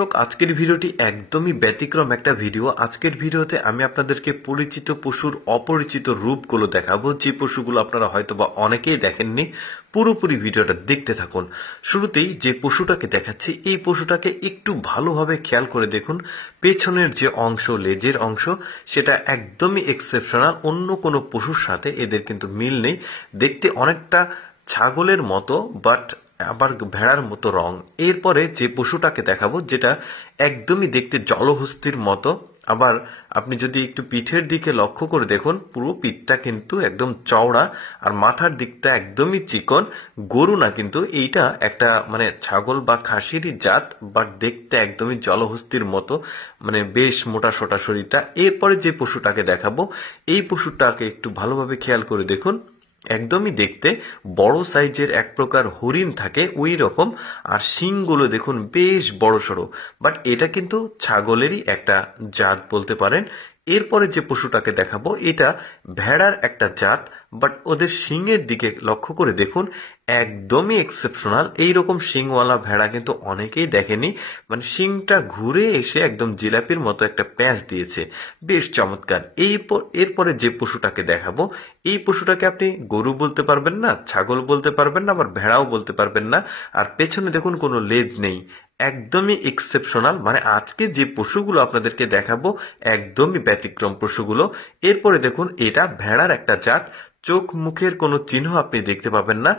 দর্শক, আজকের ভিডিওটি একদমই ব্যতিক্রম একটা ভিডিও। আজকের ভিডিওতে আমি আপনাদেরকে পরিচিত পশুর অপরিচিত রূপগুলো দেখাবো, যে পশুগুলো আপনারা হয়তোবা অনেকেই দেখেননি। পুরোপুরি ভিডিওটা দেখতে থাকুন। শুরুতেই যে পশুটাকে দেখাচ্ছি, এই পশুটাকে একটু ভালোভাবে খেয়াল করে দেখুন। পেছনের যে অংশ, লেজের অংশ, সেটা একদমই এক্সেপশনাল। অন্য কোনো পশুর সাথে এদের কিন্তু মিল নেই। দেখতে অনেকটা ছাগলের মতো, বাট আবার ভেড়ার মতো রং। এরপরে যে পশুটাকে দেখাবো, যেটা একদমই দেখতে জলহস্তির মতো। আবার আপনি যদি একটু পিঠের দিকে লক্ষ্য করে দেখুন, পুরো পিঠটা কিন্তু একদম চওড়া, আর মাথার দিকটা একদমই চিকন। গরু না কিন্তু, এইটা একটা ছাগল বা খাসিরই জাত, বাট দেখতে একদমই জলহস্তির মতো, বেশ মোটা সোটা শরীরটা। এরপরে যে পশুটাকে দেখাবো, এই পশুটাকে একটু ভালোভাবে খেয়াল করে দেখুন। একদমই দেখতে বড় সাইজের এক প্রকার হরিণ থাকে ওই রকম, আর শিংগুলো দেখুন বেশ বড় সড়ো, বাট এটা কিন্তু ছাগলেরই একটা জাত বলতে পারেন। এরপরে যে পশুটাকে দেখাবো, এটা ভেড়ার একটা জাত, বাট ওদের শিংয়ের দিকে লক্ষ্য করে দেখুন, একদমই এক্সেপশনাল। এইরকম শিংওয়ালা ভেড়া কিন্তু অনেকেই দেখেনি। শিংটা ঘুরে এসে একদম জিলাপির মতো একটা প্যাঁচ দিয়েছে, বেশ চমৎকার। এরপরে যে পশুটাকে দেখাবো, এই পশুটাকে আপনি গরু বলতে পারবেন না, ছাগল বলতে পারবেন না, আবার ভেড়াও বলতে পারবেন না। আর পেছনে দেখুন কোনো লেজ নেই, একদমই এক্সেপশনাল। আজকে যে পশুগুলো আপনাদেরকে দেখাবো একদমই ব্যতিক্রম পশুগুলো। এরপরে দেখুন, এটা ভেড়ার একটা জাত। চোখ মুখের কোনো চিহ্ন আপনি দেখতে পাবেন না।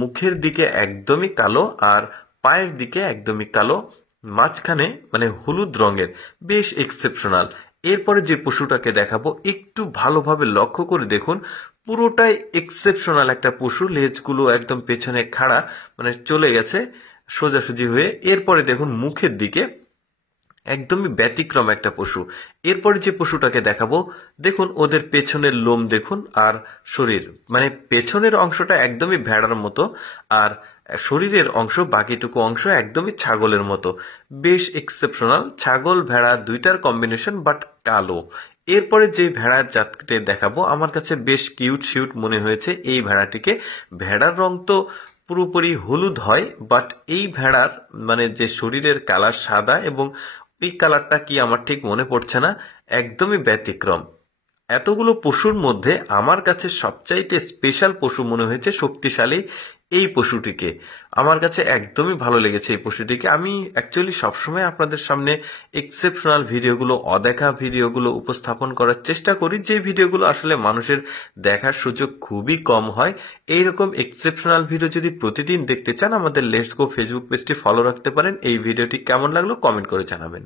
মুখের দিকে একদমই কালো, আর পায়ের দিকে একদমই কালো, মাঝখানে হলুদ রঙের, বেশ এক্সেপশনাল। এরপরে যে পশুটাকে দেখাবো, একটু ভালোভাবে লক্ষ্য করে দেখুন, পুরোটাই এক্সেপশনাল একটা পশু। লেজগুলো একদম পেছনে খাড়া, চলে গেছে সোজাসুজি হয়ে। এরপরে দেখুন মুখের দিকে একদমই ব্যতিক্রম একটা পশু। এরপরে যে পশুটাকে দেখাবো, দেখুন ওদের পেছনের লোম দেখুন, আর শরীর, পেছনের অংশটা একদমই ভেড়ার মতো, আর শরীরের অংশ, বাকিটুকু অংশ একদমই ছাগলের মতো। বেশ এক্সেপশনাল, ছাগল ভেড়া দুইটার কম্বিনেশন, বাট কালো। এরপরে যে ভেড়ার জাতকে দেখাবো, আমার কাছে বেশ কিউট শিউট মনে হয়েছে এই ভেড়াটিকে। ভেড়ার রং তো পুরোপুরি হলুদ হয়, বাট এই ভেড়ার যে শরীরের কালার সাদা, এবং এই কালারটা কি আমার ঠিক মনে পড়ছে না, একদমই ব্যতিক্রম। এতগুলো পশুর মধ্যে আমার কাছে সবচাইতে স্পেশাল পশু মনে হয়েছে, শক্তিশালী এই পশুটিকে। আমার কাছে একদমই ভালো লেগেছে এই পশুটিকে। আমি অ্যাকচুয়ালি সবসময় আপনাদের সামনে এক্সেপশনাল ভিডিওগুলো, অদেখা ভিডিওগুলো উপস্থাপন করার চেষ্টা করি, যে ভিডিওগুলো আসলে মানুষের দেখার সুযোগ খুবই কম হয়। এইরকম এক্সেপশনাল ভিডিও যদি প্রতিদিন দেখতে চান, আমাদের লেটস গো ফেসবুক পেজটি ফলো রাখতে পারেন। এই ভিডিওটি কেমন লাগলো কমেন্ট করে জানাবেন।